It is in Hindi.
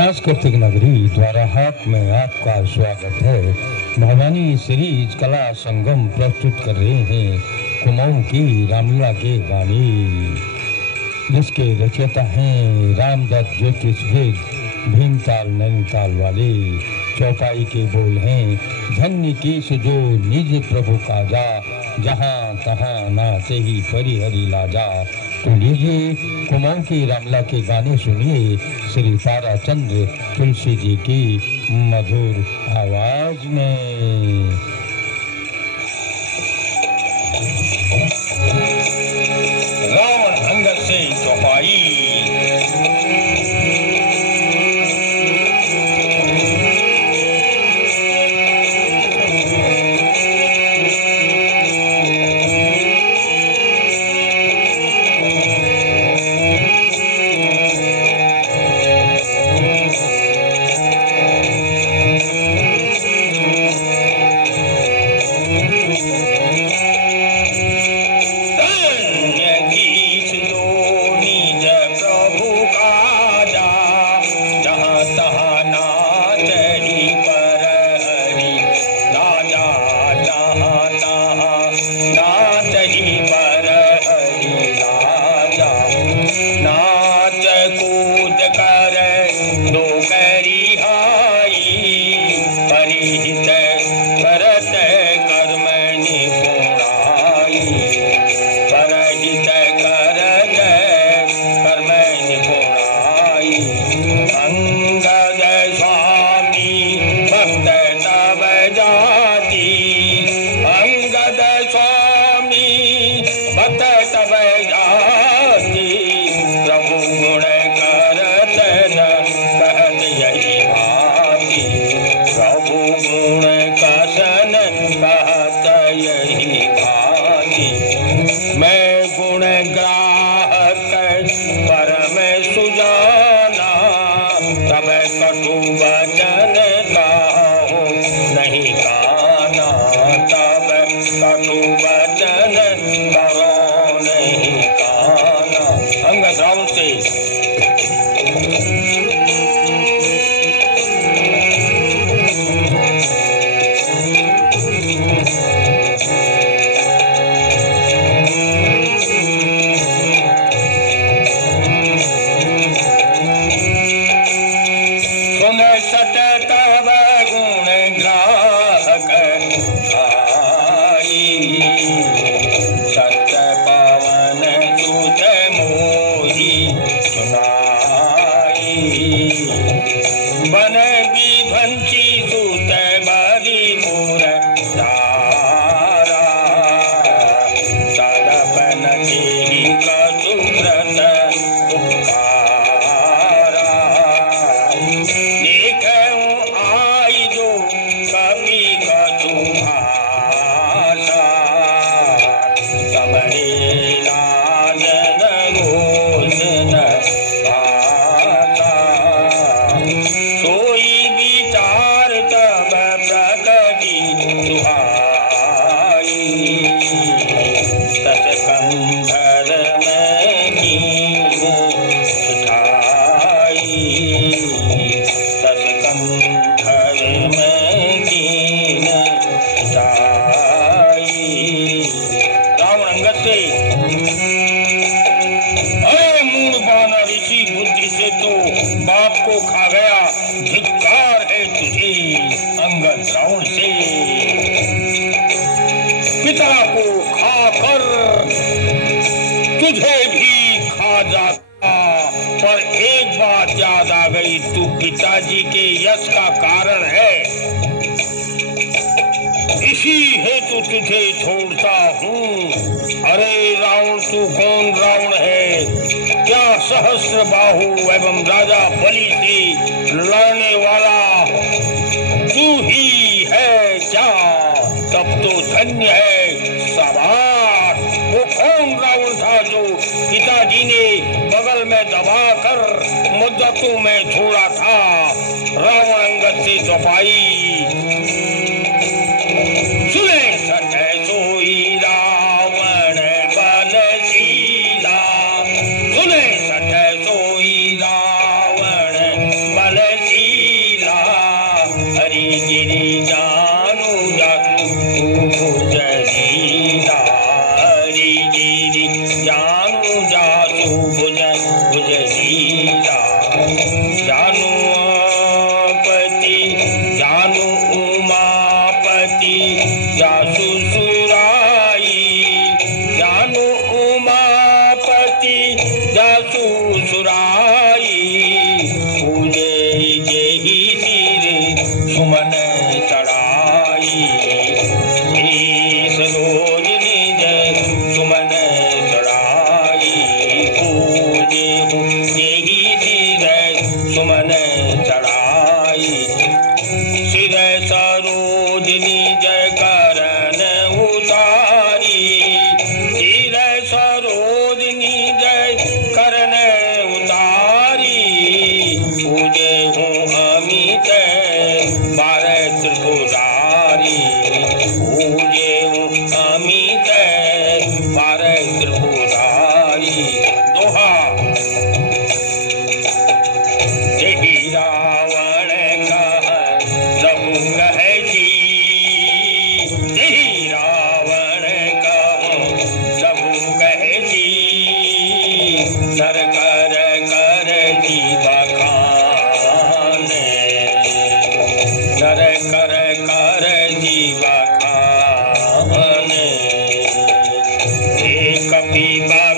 सांस्कृतिक नगरी द्वाराहाट में आपका स्वागत है। भवानी सीरीज कला संगम प्रस्तुत कर रहे हैं कुमाऊं की रामलीला के गाने, जिसके रचयिता हैं रामदत्त ज्योतिषविद भीमताल नैनीताल वाले। चौपाई के बोल हैं, धन्य कीस जो निज प्रभु काजा, जहाँ तहाँ नाते ही परिहरि लाजा। तो लीजिए कुमाऊं की रामलीला के गाने सुनिए श्री ताराचंद्र तुलसी जी की मधुर आवाज में। रावण अंगद से चौपाई। पिताजी के यश का कारण है, इसी हेतु तुझे छोड़ता हूँ। अरे रावण, तू कौन रावण है? क्या सहस्र बाहु एवं राजा बलि से लड़ने वाला तू ही है क्या? तब तो धन्य है, शाबाश। वो कौन रावण था जो पिताजी ने बगल में दबाकर मुद्दतों में छोड़ा था? रावण अंगद से चौपाई। सुने सट सोई रावण बलशीला, सुने सट सोई रावण बलशीला। पीपा